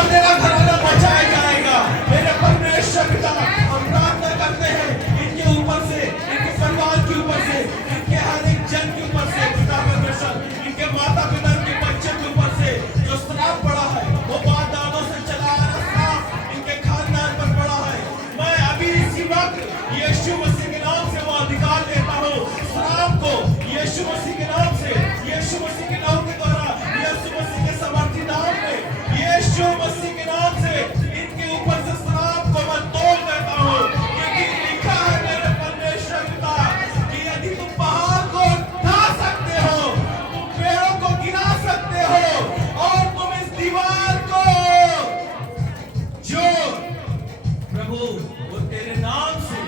और तेरा घराना बचाया जाएगा। मेरे परमेश्वर पिता, हम प्रार्थना करते हैं इनके ऊपर से, इनके परिवार के ऊपर से, इनके हर एक जन के ऊपर से पिता परमेश्वर, इनके माता पिता के बच्चे के ऊपर से जो श्राप पड़ा है, वो बाप दादों से चला आ रहा श्राप इनके खानदान पर पड़ा है। मैं अभी इसी वक्त यीशु मसीह के नाम से वो अधिकार देता हूँ श्राप को, यीशु मसीह के नाम से, यीशु मसीह के नाम के द्वारा, यीशु मसीह के समर्थी नाम में, यीशु मसीह के नाम से इनके ऊपर से श्राप को मैं तोड़ देता हूँ। क्योंकि लिखा है मेरे परमेश्वर पिता कि यदि तुम पहाड़ को ढा सकते हो, तुम पेड़ों को गिरा सकते हो, और तुम इस दीवार को जो प्रभु वो तेरे नाम से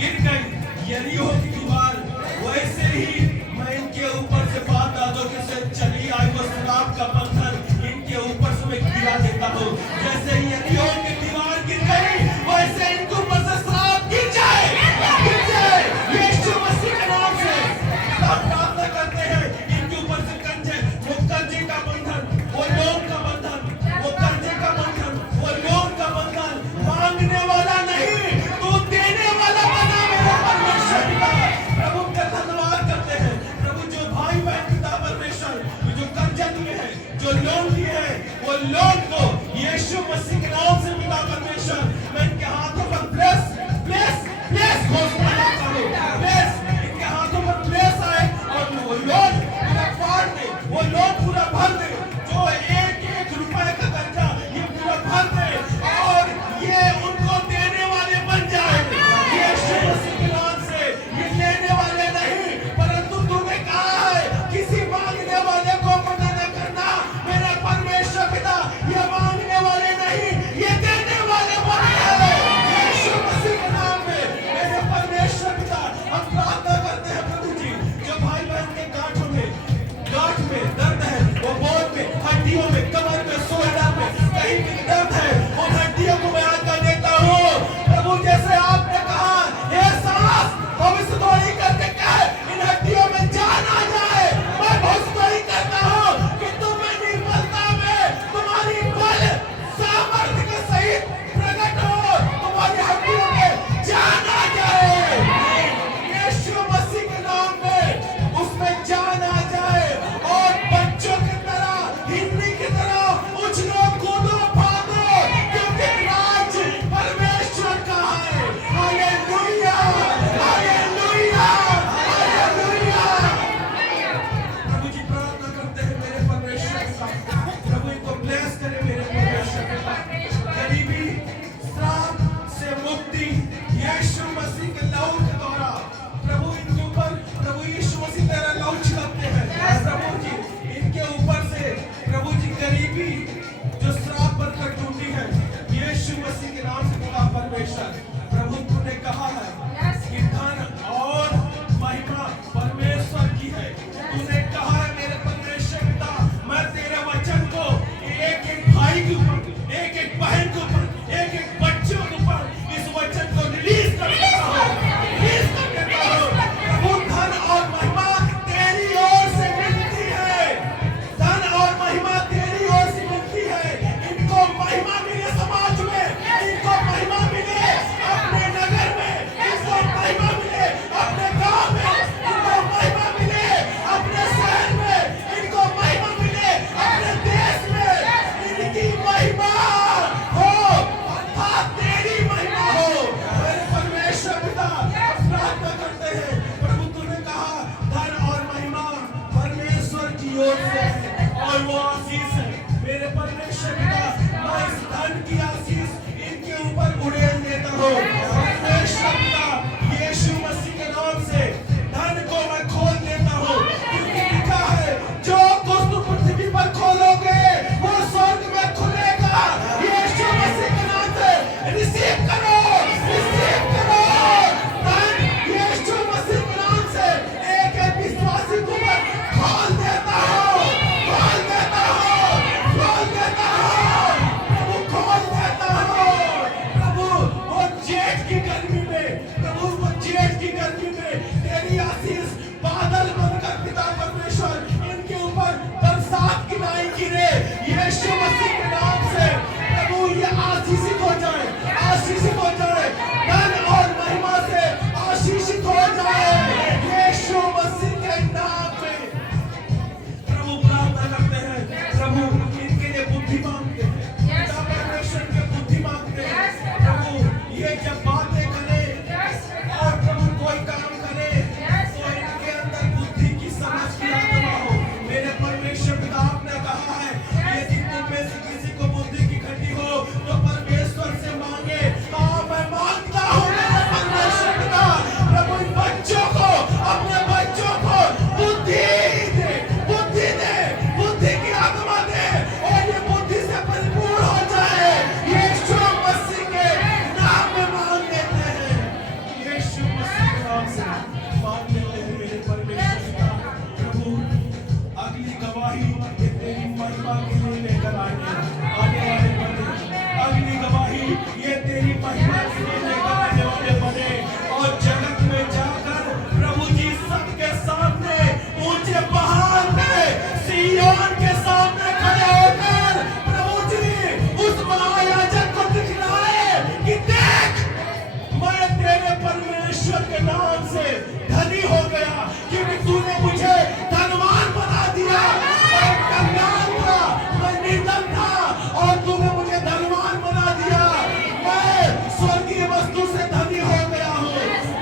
गिर गई यरीहो की दीवार, वैसे ही मैं इनके ऊपर से बाप दादों के से चली आई वो श्राप का पत्थर इनके ऊपर से मैं गिरा देता हूँ। जैसे ही यरीहो की दीवार गिर गई, वैसे इनके ऊपर से श्राप गिर जाए, गिर जाए यीशु मसीह के नाम से। हम प्रार्थना करते हैं इनके ऊपर से कर्जे, वो कर्जे का बंधन, वो लोन का बंधन, वो कर्जे का बंधन, वो लोन का बंधन, मांगने वाला नहीं तू देने वाला बना मेरा परमेश्वर पिता। प्रभु का धन्यवाद करते हैं प्रभु, जो भाई बहन पिता परमेश्वर जो कर्जा दिए हैं, जो लोन दिए हैं, वो लोन को यीशु मसीह के नाम से पिता परमेश्वर मैं इनके हाथों पर ब्लेस ब्लेस ब्लेस घोषणा करता हूँ। ब्लेस इनके हाथों पर ब्लेस आए और वो लोन पूरा फाड़ दे, वो लोन पूरा भर दे, जो एक एक रुपए का कर्जा ये पूरा भर दे और ये उनको देने वाले बन जाए यीशु मसीह के नाम से। ये लेने वाले नहीं, परंतु तूने कहा है किसी मांगने वाले को मना न करना मेरा परमेश्वर पिता। ये और तूने मुझे धनवान बना दिया। मैं स्वर्गीय वस्तु से धनी हो गया हूँ।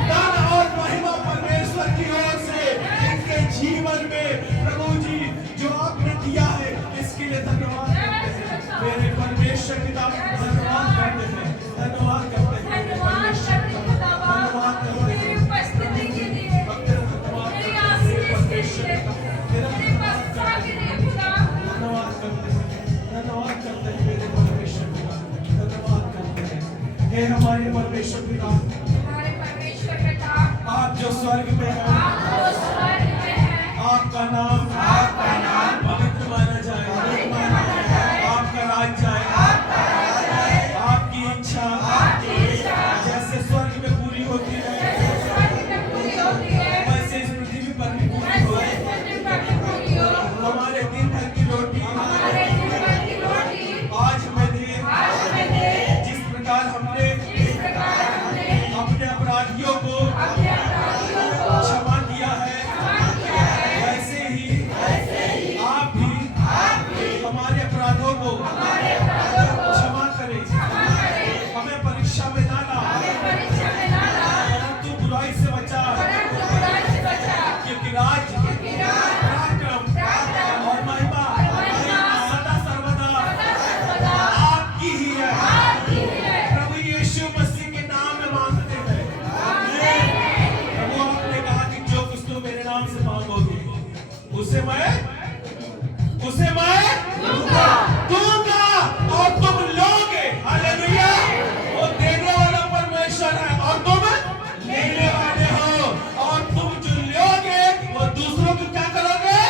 धन और महिमा परमेश्वर की ओर से इनके जीवन में प्रभु जी जो आपने दिया है इसके लिए धन्यवाद करते हैं। मेरे परमेश्वर पिता धन्यवाद करते हैं, धन्यवाद करते हैं, धन्यवाद करते हैं खुदावा, तेरी उपस्थिति के लिए, तेरी आशीष के लिए, तेरी प्रशंसा के लिए खुदा। धन्यवाद करते हैं, धन्यवाद करते हैं मेरे परमेश्वर पिता, धन्यवाद करते हैं। हे हमारे परमेश्वर पिता, हमारे परमेश्वर पिता, आप जो स्वर्ग में हैं, आप जो स्वर्ग में हैं, आपका नाम पवित्र माना जाए, आपका राज्य आए, आपकी इच्छा जैसे स्वर्ग में पूरी होती है स्वर्ग में पूरी होती है, वैसे इस पृथ्वी पर भी पूरी हो। वैसे पृथ्वी पर भी पूरी हो। हमारे दिन भर की रोटी हमारे दिन भर की रोटी आज हमें दे। आज हमें दे। जिस प्रकार हमने जिस प्रकार हमने अपने अपराधियों को अपने अपराधियों को क्षमा किया है, क्षमा किया है, वैसे ही आप भी हमारे अपराधों को क्षमा करें। हमें परीक्षा में ना ला, परीक्षा में ना ला, परंतु बुराई से बचा, परंतु बुराई से बचा। क्योंकि राज, पराक्रम और महिमा सदा सर्वदा आपकी ही है। प्रभु यीशु मसीह के नाम में मांगते हैं। प्रभु आपने कहा कि जो कुछ तुम मेरे नाम से मांगोगे उसे मैं दूंगा और तुम लोगे। हालेलुया। वो देने वाला परमेश्वर है और तुम लेने वाले हो, और तुम जो लोगे वो दूसरों को क्या करोगे?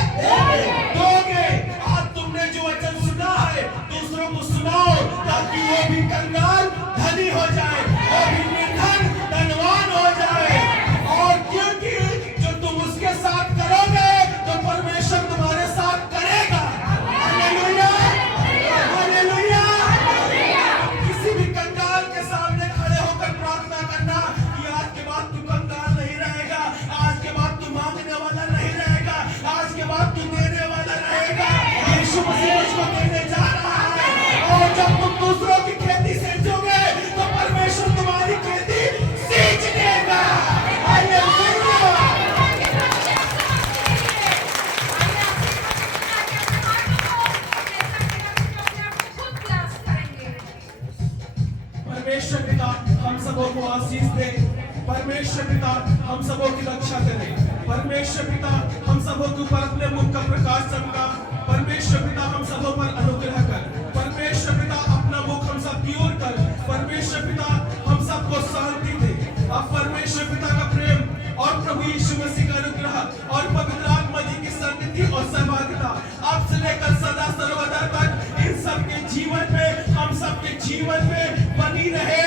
दोगे। आज तुमने जो वचन सुना है दूसरों को सुनाओ ताकि वो भी कंगाल धनी हो जाए, वो भी निर्धन धनवान हो जाए। और क्योंकि जो तुम उसके साथ करोगे तो परमेश्वर तुम्हारे साथ करेगा। Hallelujah, hallelujah. किसी भी कंगाल के सामने खड़े होकर प्रार्थना करना कि आज के बाद तू कंगाल नहीं रहेगा, आज के बाद तू मांगने वाला नहीं रहेगा, आज के बाद तू देने वाला रहेगा। यीशु मसीह उसको देने जा रहा है। और जब तुम दूसरों की खेती सींचोगे तो परमेश्वर तुम्हारी खेती सींच देगा। हालेलुया। परमेश्वर पिता हम सबों को आशीष दे। परमेश्वर पिता हम सबों की रक्षा करे। परमेश्वर पिता हम सबों के ऊपर अपने मुख का प्रकाश चमका। परमेश्वर पिता हम सबों पर अनुग्रह कर। परमेश्वर पिता अपना मुख हम सब की ओर कर। परमेश्वर पिता हम सबको शांति दे। अब परमेश्वर पिता का प्रेम और प्रभु यीशु मसीह का अनुग्रह और पवित्र आत्मा जी की संगति और सहभागिता अब से लेकर सदा सर्वदा तक इन सबके जीवन में, हम सबके जीवन में बनी रहे।